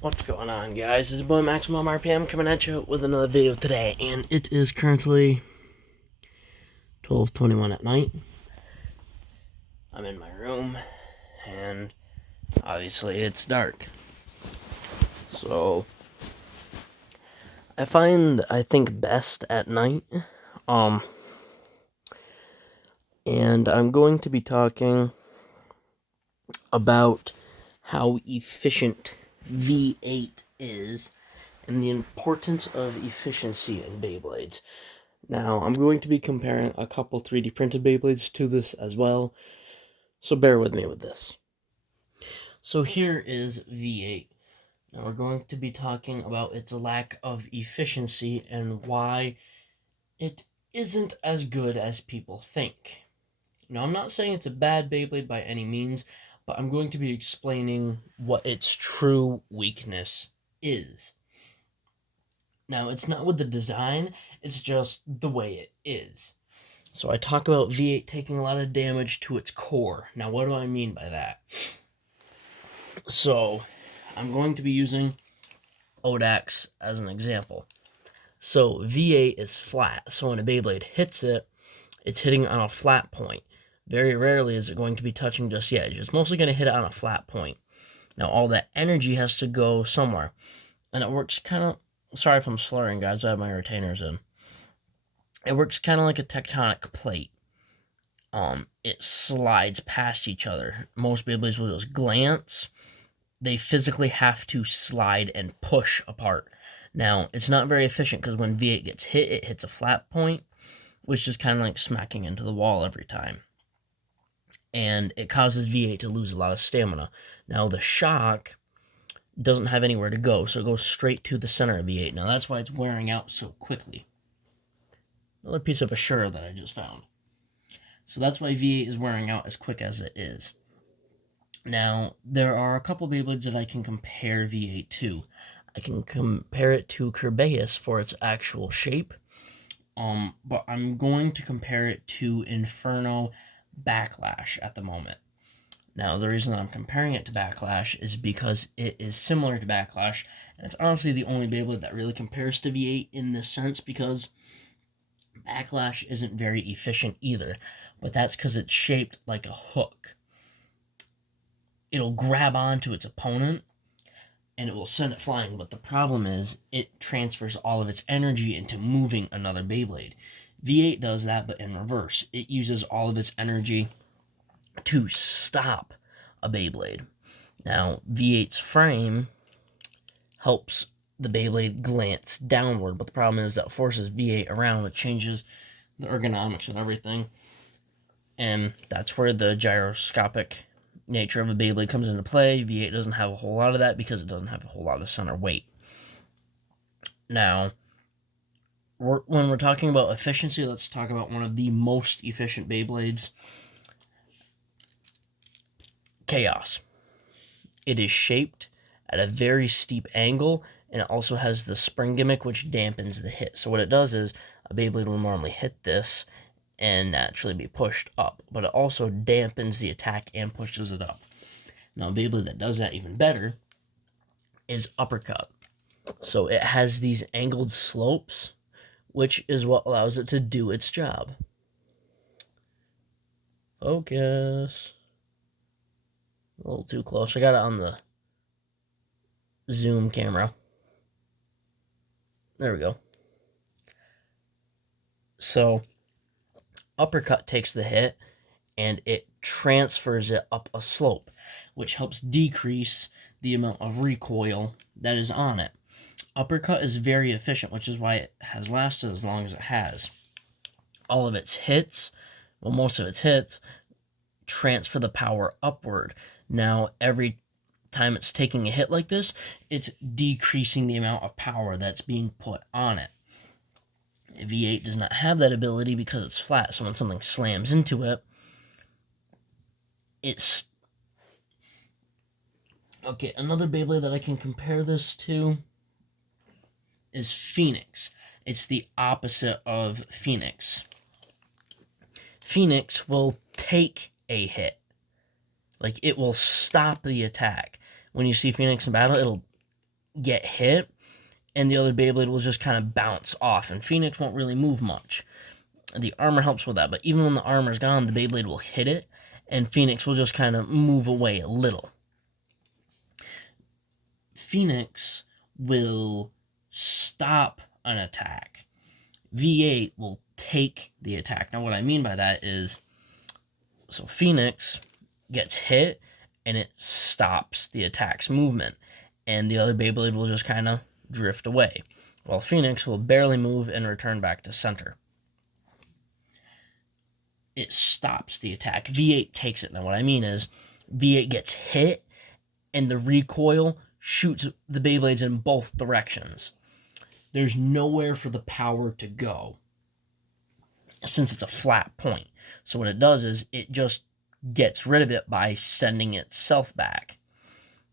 What's going on, guys? This is your boy Maximum RPM coming at you with another video today, and it is currently 12:21 at night. I'm in my room, and obviously it's dark. So I think best at night. And I'm going to be talking about how efficient V8 is and the importance of efficiency in Beyblades. Now, I'm going to be comparing a couple 3D printed Beyblades to this as well, so bear with me with this. So here is V8. Now we're going to be talking about its lack of efficiency and why it isn't as good as people think. Now, I'm not saying it's a bad Beyblade by any means, but I'm going to be explaining what its true weakness is. Now, it's not with the design, it's just the way it is. So I talk about V8 taking a lot of damage to its core. Now, what do I mean by that? So, I'm going to be using Odax as an example. So, V8 is flat, so when a Beyblade hits it, it's hitting on a flat point. Very rarely is it going to be touching just the edge. It's mostly going to hit it on a flat point. Now, all that energy has to go somewhere. And it works kind of... Sorry if I'm slurring, guys. I have my retainers in. It works kind of like a tectonic plate. It slides past each other. Most Beyblades will just glance. They physically have to slide and push apart. Now, it's not very efficient because when V8 gets hit, it hits a flat point, which is kind of like smacking into the wall every time. And it causes V8 to lose a lot of stamina. Now, the shock doesn't have anywhere to go, so it goes straight to the center of V8. Now, that's why it's wearing out so quickly. Another piece of Assura that I just found. So that's why V8 is wearing out as quick as it is. Now, there are a couple Beyblades that I can compare V8 to. I can compare it to Kerbeus for its actual shape. But I'm going to compare it to Inferno Backlash at the moment. Now, the reason I'm comparing it to Backlash is because it is similar to Backlash, and it's honestly the only Beyblade that really compares to V8 in this sense, because Backlash isn't very efficient either, but that's because it's shaped like a hook. It'll grab onto its opponent, and it will send it flying, but the problem is it transfers all of its energy into moving another Beyblade. V8 does that, but in reverse. It uses all of its energy to stop a Beyblade. Now, V8's frame helps the Beyblade glance downward, but the problem is that forces V8 around. It changes the ergonomics and everything, and that's where the gyroscopic nature of a Beyblade comes into play. V8 doesn't have a whole lot of that because it doesn't have a whole lot of center weight. Now, when we're talking about efficiency, let's talk about one of the most efficient Beyblades, Chaos. It is shaped at a very steep angle, and it also has the spring gimmick, which dampens the hit. So what it does is, a Beyblade will normally hit this and naturally be pushed up, but it also dampens the attack and pushes it up. Now, a Beyblade that does that even better is Uppercut. So it has these angled slopes, which is what allows it to do its job. Focus. A little too close. I got it on the zoom camera. There we go. So, Uppercut takes the hit, and it transfers it up a slope, which helps decrease the amount of recoil that is on it. Uppercut is very efficient, which is why it has lasted as long as it has. All of its hits, well, most of its hits, transfer the power upward. Now, every time it's taking a hit like this, it's decreasing the amount of power that's being put on it. V8 does not have that ability because it's flat, so when something slams into it, it's... Okay, another Beyblade that I can compare this to is Phoenix. It's the opposite of Phoenix. Phoenix will take a hit. Like, it will stop the attack. When you see Phoenix in battle, it'll get hit, and the other Beyblade will just kind of bounce off, and Phoenix won't really move much. The armor helps with that, but even when the armor's gone, the Beyblade will hit it, and Phoenix will just kind of move away a little. Phoenix will stop an attack. V8 will take the attack. Now, what I mean by that is, so Phoenix gets hit, and it stops the attack's movement, and the other Beyblade will just kind of drift away, while Phoenix will barely move and return back to center. It stops the attack. V8 takes it. Now, what I mean is, V8 gets hit, and the recoil shoots the Beyblades in both directions. There's nowhere for the power to go, since it's a flat point. So what it does is, it just gets rid of it by sending itself back.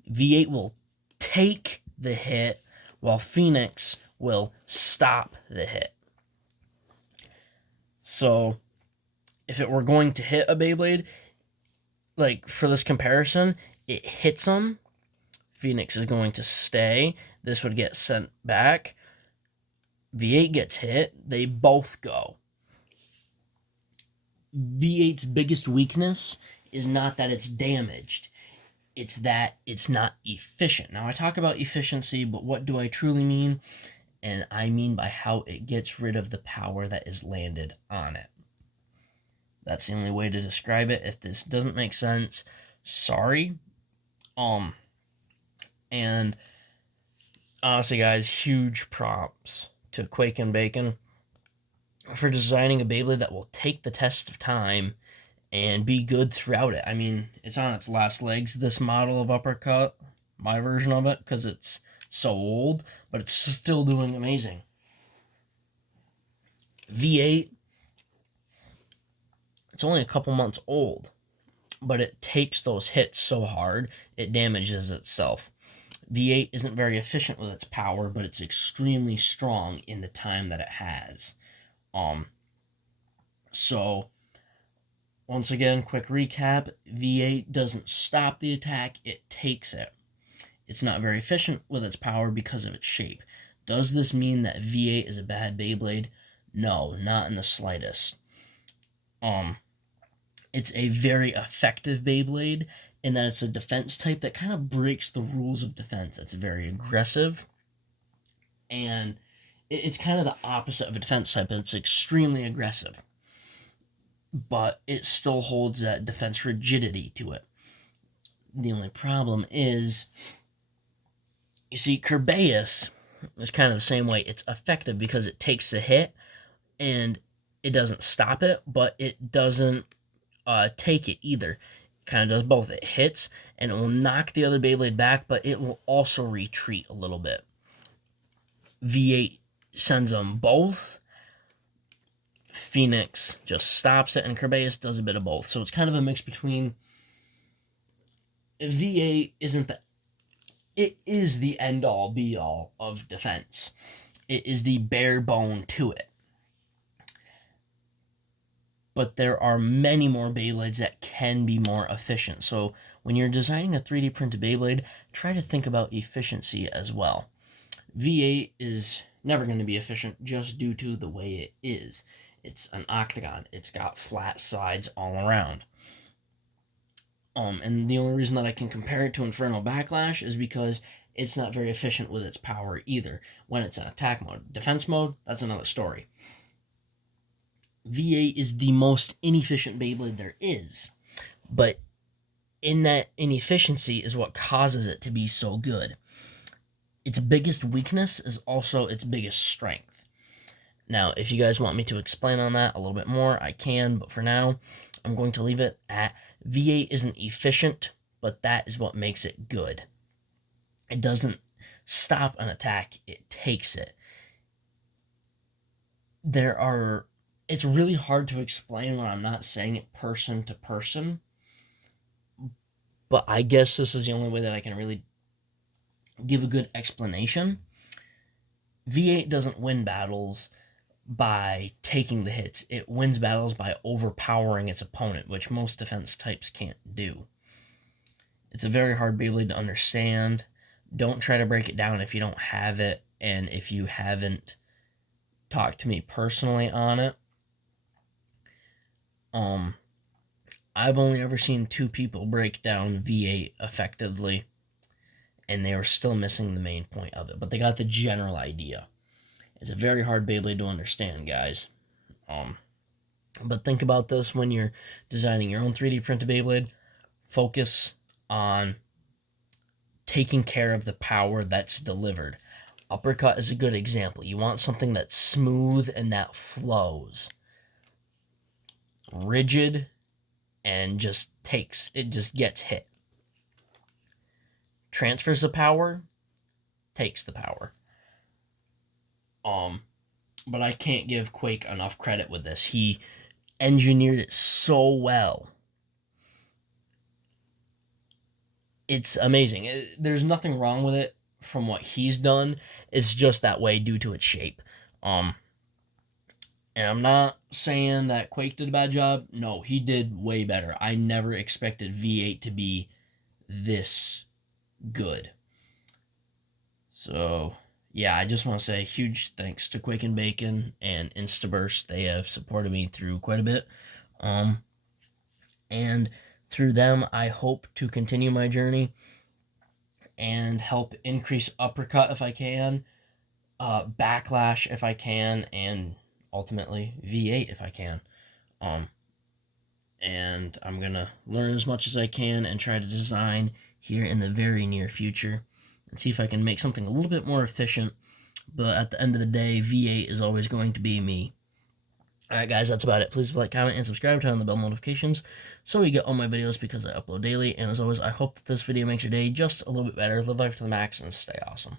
V8 will take the hit, while Phoenix will stop the hit. So, if it were going to hit a Beyblade, like for this comparison, it hits them, Phoenix is going to stay, this would get sent back, V8 gets hit, they both go. V8's biggest weakness is not that it's damaged, it's that it's not efficient. Now, I talk about efficiency, but what do I truly mean? And I mean by how it gets rid of the power that is landed on it. That's the only way to describe it. If this doesn't make sense, sorry. And honestly, guys, huge props to Quake and Bacon for designing a Beyblade that will take the test of time and be good throughout it. I mean, it's on its last legs, this model of Uppercut, my version of it, because it's so old, but it's still doing amazing. V8, it's only a couple months old, but it takes those hits so hard, it damages itself. V8 isn't very efficient with its power, but it's extremely strong in the time that it has. So, once again, quick recap, V8 doesn't stop the attack, it takes it. It's not very efficient with its power because of its shape. Does this mean that V8 is a bad Beyblade? No, not in the slightest. It's a very effective Beyblade in that it's a defense type that kind of breaks the rules of defense. It's very aggressive, and it's kind of the opposite of a defense type. It's extremely aggressive, but it still holds that defense rigidity to it. The only problem is, you see, Kerbeus is kind of the same way. It's effective because it takes the hit, and it doesn't stop it, but it doesn't take it either. It kind of does both. It hits, and it will knock the other Beyblade back, but it will also retreat a little bit. V8 sends them both. Phoenix just stops it, and Kerbeus does a bit of both. So it's kind of a mix between... V8 isn't the... It is the end-all, be-all of defense. It is the bare bone to it. But there are many more Beyblades that can be more efficient. So when you're designing a 3D printed Beyblade, try to think about efficiency as well. V8 is never going to be efficient just due to the way it is. It's an octagon. It's got flat sides all around. And the only reason that I can compare it to Infernal Backlash is because it's not very efficient with its power either when it's in attack mode. Defense mode, that's another story. V8 is the most inefficient Beyblade there is, but in that inefficiency is what causes it to be so good. Its biggest weakness is also its biggest strength. Now, if you guys want me to explain on that a little bit more, I can, but for now, I'm going to leave it at V8 isn't efficient, but that is what makes it good. It doesn't stop an attack, it takes it. It's really hard to explain when I'm not saying it person to person, but I guess this is the only way that I can really give a good explanation. V8 doesn't win battles by taking the hits. It wins battles by overpowering its opponent, which most defense types can't do. It's a very hard Beyblade to understand, Don't try to break it down if you don't have it, and if you haven't talked to me personally on it. I've only ever seen 2 people break down V8 effectively, and they were still missing the main point of it, but they got the general idea. It's a very hard Beyblade to understand, guys. But think about this when you're designing your own 3D printed Beyblade. Focus on taking care of the power that's delivered. Uppercut is a good example. You want something that's smooth and that flows. Rigid and just gets hit. Transfers the power, takes the power. But I can't give Quake enough credit with this. He engineered it so well. It's amazing. There's nothing wrong with it from what he's done. It's just that way due to its shape. And I'm not saying that Quake did a bad job. No, he did way better. I never expected V8 to be this good. So, yeah, I just want to say huge thanks to Quake and Bacon and Instaburst. They have supported me through quite a bit. And through them, I hope to continue my journey and help increase Uppercut if I can, Backlash if I can, and ultimately V8 if I can. And I'm going to learn as much as I can and try to design here in the very near future and see if I can make something a little bit more efficient. But at the end of the day, V8 is always going to be me. Alright guys, that's about it. Please like, comment, and subscribe, turn on the bell notifications so you get all my videos because I upload daily. And as always, I hope that this video makes your day just a little bit better. Live life to the max and stay awesome.